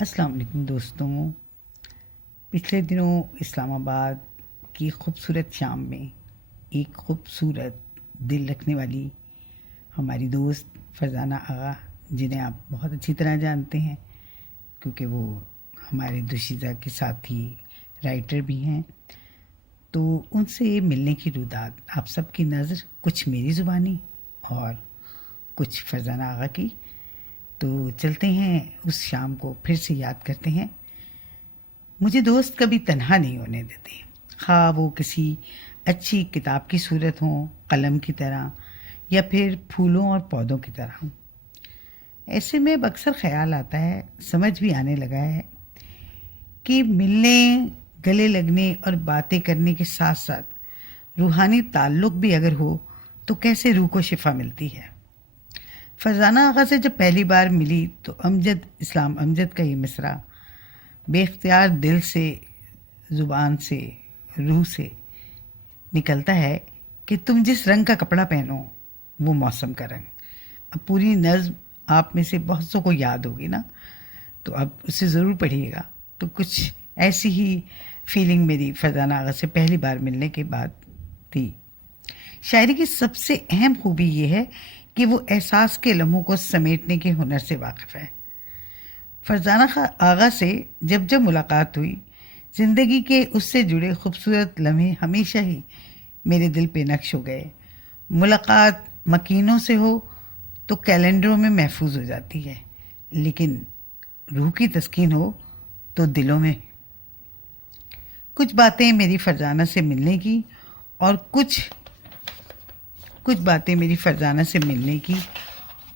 السلام علیکم دوستوں. پچھلے دنوں اسلام آباد کی خوبصورت شام میں ایک خوبصورت دل رکھنے والی ہماری دوست فرزانہ آغا، جنہیں آپ بہت اچھی طرح جانتے ہیں کیونکہ وہ ہمارے دوشیزہ کے ساتھی رائٹر بھی ہیں، تو ان سے ملنے کی روداد آپ سب کی نظر کچھ میری زبانی اور کچھ فرزانہ آغا کی. تو چلتے ہیں اس شام کو پھر سے یاد کرتے ہیں. مجھے دوست کبھی تنہا نہیں ہونے دیتے، خواہ وہ کسی اچھی کتاب کی صورت ہوں، قلم کی طرح، یا پھر پھولوں اور پودوں کی طرح. ایسے میں اب اکثر خیال آتا ہے، سمجھ بھی آنے لگا ہے کہ ملنے، گلے لگنے اور باتیں کرنے کے ساتھ ساتھ روحانی تعلق بھی اگر ہو تو کیسے روح کو شفا ملتی ہے. فرزانہ آغا سے جب پہلی بار ملی تو اسلام امجد کا یہ مصرع بے اختیار دل سے، زبان سے، روح سے نکلتا ہے کہ تم جس رنگ کا کپڑا پہنو وہ موسم کا رنگ. اب پوری نظم آپ میں سے بہت سو کو یاد ہوگی نا، تو اب اسے ضرور پڑھیے گا. تو کچھ ایسی ہی فیلنگ میری فرزانہ آغا سے پہلی بار ملنے کے بعد تھی. شاعری کی سب سے اہم خوبی یہ ہے کہ وہ احساس کے لمحوں کو سمیٹنے کے ہنر سے واقف ہے. فرزانہ آغا سے جب جب ملاقات ہوئی، زندگی کے اس سے جڑے خوبصورت لمحے ہمیشہ ہی میرے دل پہ نقش ہو گئے. ملاقات مکینوں سے ہو تو کیلنڈروں میں محفوظ ہو جاتی ہے، لیکن روح کی تسکین ہو تو دلوں میں. کچھ باتیں میری فرزانہ سے ملنے کی اور کچھ باتیں میری فرزانہ سے ملنے کی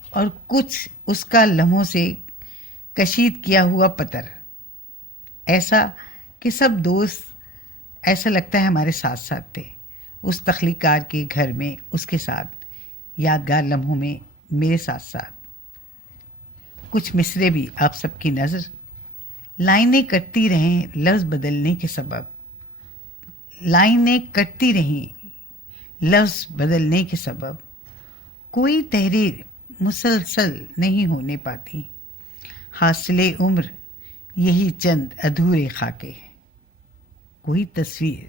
اور کچھ اس کا لمحوں سے کشید کیا ہوا پتر، ایسا کہ سب دوست ایسا لگتا ہے ہمارے ساتھ ساتھ تھے اس تخلیق کار کے گھر میں، اس کے ساتھ یادگار لمحوں میں میرے ساتھ ساتھ. کچھ مصرے بھی آپ سب کی نظر. لائنیں کٹتی رہیں لفظ بدلنے کے سبب، لائنیں کٹتی رہیں لفظ بدلنے کے سبب، کوئی تحریر مسلسل نہیں ہونے پاتی، حاصل عمر یہی چند ادھورے خاکے، کوئی تصویر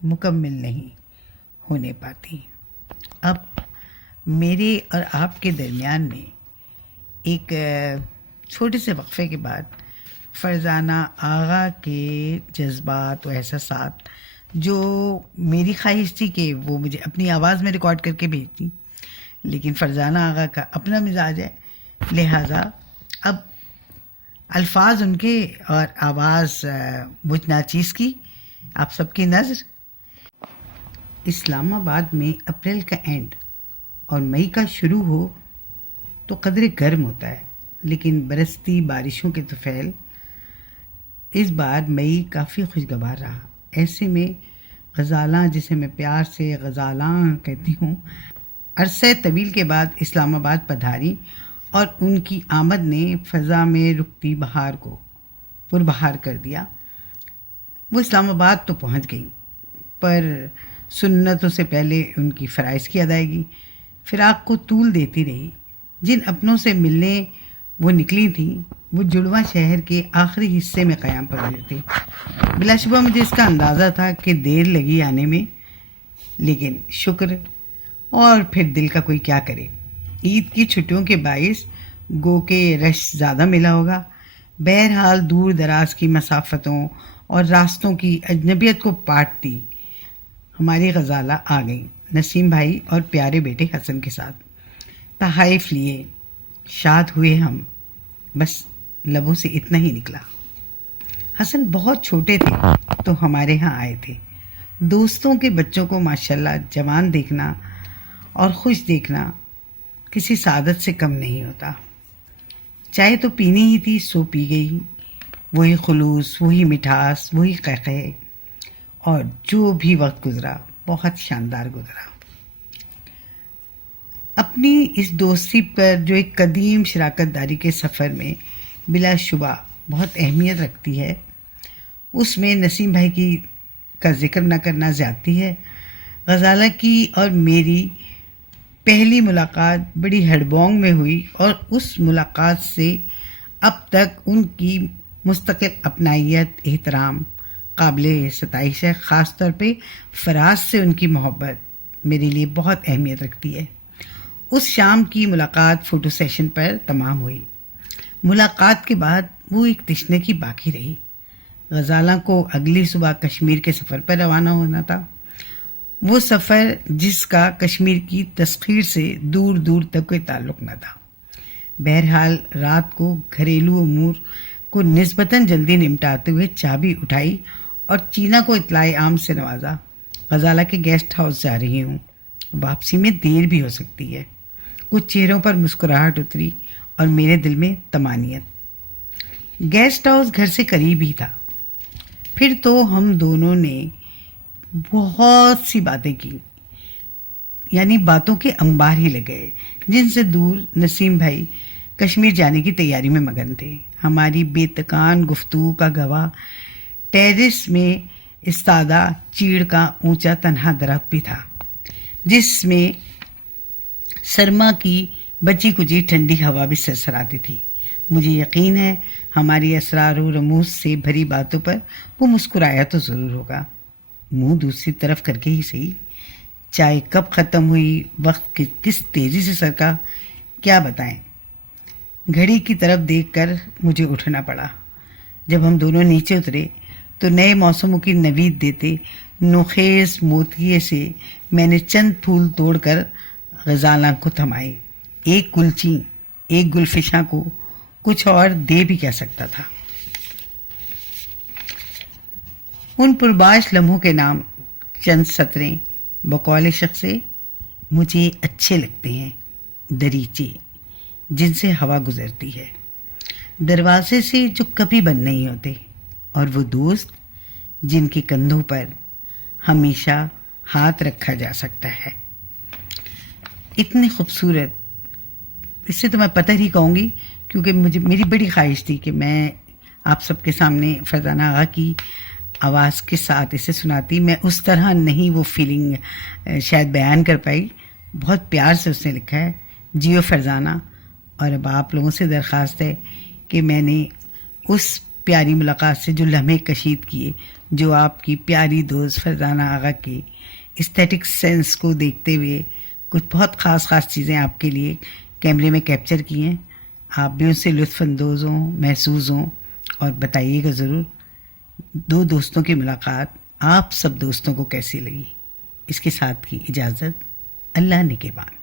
مکمل نہیں ہونے پاتی. اب میرے اور آپ کے درمیان میں ایک چھوٹے سے وقفے کے بعد فرزانہ آغا کے جذبات و احساسات، جو میری خواہش تھی کہ وہ مجھے اپنی آواز میں ریکارڈ کر کے بھیجتی، لیکن فرزانہ آغا کا اپنا مزاج ہے، لہٰذا اب الفاظ ان کے اور آواز مجھ ناچیز کی آپ سب کی نظر. اسلام آباد میں اپریل کا اینڈ اور مئی کا شروع ہو تو قدرے گرم ہوتا ہے، لیکن برستی بارشوں کے طفیل اس بار مئی کافی خوشگوار رہا. ایسے میں غزالاں، جسے میں پیار سے غزالاں کہتی ہوں، عرصہ طویل کے بعد اسلام آباد پدھاری اور ان کی آمد نے فضا میں رکتی بہار کو پربہار کر دیا. وہ اسلام آباد تو پہنچ گئی، پر سنتوں سے پہلے ان کی فرائض کی ادائیگی فراق کو طول دیتی رہی. جن اپنوں سے ملنے وہ نکلی تھیں وہ جڑواں شہر کے آخری حصے میں قیام پذیر تھے. بلا شبہ مجھے اس کا اندازہ تھا کہ دیر لگی آنے میں، لیکن شکر، اور پھر دل کا کوئی کیا کرے. عید کی چھٹیوں کے باعث گو کے رش زیادہ ملا ہوگا. بہرحال دور دراز کی مسافتوں اور راستوں کی اجنبیت کو پاٹتی ہماری غزالہ آ گئی، نسیم بھائی اور پیارے بیٹے حسن کے ساتھ. تحائف لیے، شاد ہوئے ہم، بس لبوں سے اتنا ہی نکلا. حسن بہت چھوٹے تھے تو ہمارے ہاں آئے تھے. دوستوں کے بچوں کو ماشاءاللہ جوان دیکھنا اور خوش دیکھنا کسی سعادت سے کم نہیں ہوتا. چائے تو پینی ہی تھی سو پی گئی، وہی خلوص، وہی مٹھاس، وہی قہقہے، اور جو بھی وقت گزرا بہت شاندار گزرا. اپنی اس دوستی پر جو ایک قدیم شراکت داری کے سفر میں بلا شبہ بہت اہمیت رکھتی ہے، اس میں نسیم بھائی کا ذکر نہ کرنا زیادتی ہے. غزالہ کی اور میری پہلی ملاقات بڑی ہڑبونگ میں ہوئی، اور اس ملاقات سے اب تک ان کی مستقل اپنائیت، احترام قابل ستائش ہے. خاص طور پہ فراز سے ان کی محبت میرے لیے بہت اہمیت رکھتی ہے. اس شام کی ملاقات فوٹو سیشن پر تمام ہوئی. ملاقات کے بعد وہ ایک تشنے کی باقی رہی. غزالہ کو اگلی صبح کشمیر کے سفر پر روانہ ہونا تھا. وہ سفر جس کا کشمیر کی تسخیر سے دور دور تک کوئی تعلق نہ تھا. بہرحال رات کو گھریلو امور کو نسبتاً جلدی نمٹاتے ہوئے چابی اٹھائی اور چینا کو اطلاع عام سے نوازا. غزالہ کے گیسٹ ہاؤس جا رہی ہوں، واپسی میں دیر بھی ہو سکتی ہے. کچھ چہروں پر مسکراہٹ اتری اور میرے دل میں طمانینت. گیسٹ ہاؤس گھر سے قریب ہی تھا. پھر تو ہم دونوں نے بہت سی باتیں کی، یعنی باتوں کے انبار ہی لگے جن سے دور نسیم بھائی کشمیر جانے کی تیاری میں مگن تھے. ہماری بے تکان گفتگو کا گواہ ٹیرس میں استادہ چیڑ کا اونچا تنہا درخت بھی تھا، جس میں سرما کی بچی کچی ٹھنڈی ہوا بھی سرسراتی تھی. مجھے یقین ہے ہماری اسرار و رموز سے بھری باتوں پر وہ مسکرایا تو ضرور ہوگا، منہ دوسری طرف کر کے ہی صحیح. چائے کب ختم ہوئی، وقت کس تیزی سے سرکا کیا بتائیں. گھڑی کی طرف دیکھ کر مجھے اٹھنا پڑا. جب ہم دونوں نیچے اترے تو نئے موسموں کی نوید دیتے نوخیز موتیے سے میں نے چند پھول توڑ کر غزالہ کو تھمائے. ایک گلچین، ایک گلفشاں کو کچھ اور دے بھی کیا سکتا تھا. ان پرباش لمحوں کے نام چند سطریں بقول شخص سے مجھے اچھے لگتے ہیں. دریچے جن سے ہوا گزرتی ہے، دروازے سے جو کبھی بند نہیں ہوتے، اور وہ دوست جن کے کندھوں پر ہمیشہ ہاتھ رکھا جا سکتا ہے. اتنی خوبصورت، اس سے تو میں پتہ ہی کہوں گی کیونکہ میری بڑی خواہش تھی کہ میں آپ سب کے سامنے فرزانہ آغا کی آواز کے ساتھ اسے سناتی. میں اس طرح نہیں وہ فیلنگ شاید بیان کر پائی. بہت پیار سے اس نے لکھا ہے، جیو فرزانہ. اور اب آپ لوگوں سے درخواست ہے کہ میں نے اس پیاری ملاقات سے جو لمحے کشید کیے، جو آپ کی پیاری دوست فرزانہ آغا کے استھیٹک سینس کو دیکھتے ہوئے کچھ بہت خاص چیزیں آپ کے لیے کیمرے میں کیپچر کی ہیں، آپ بھی ان سے لطف اندوز ہوں، محسوس ہوں. اور بتائیے گا ضرور دو دوستوں کی ملاقات آپ سب دوستوں کو کیسی لگی. اس کے ساتھ کی اجازت، اللہ نگہبان.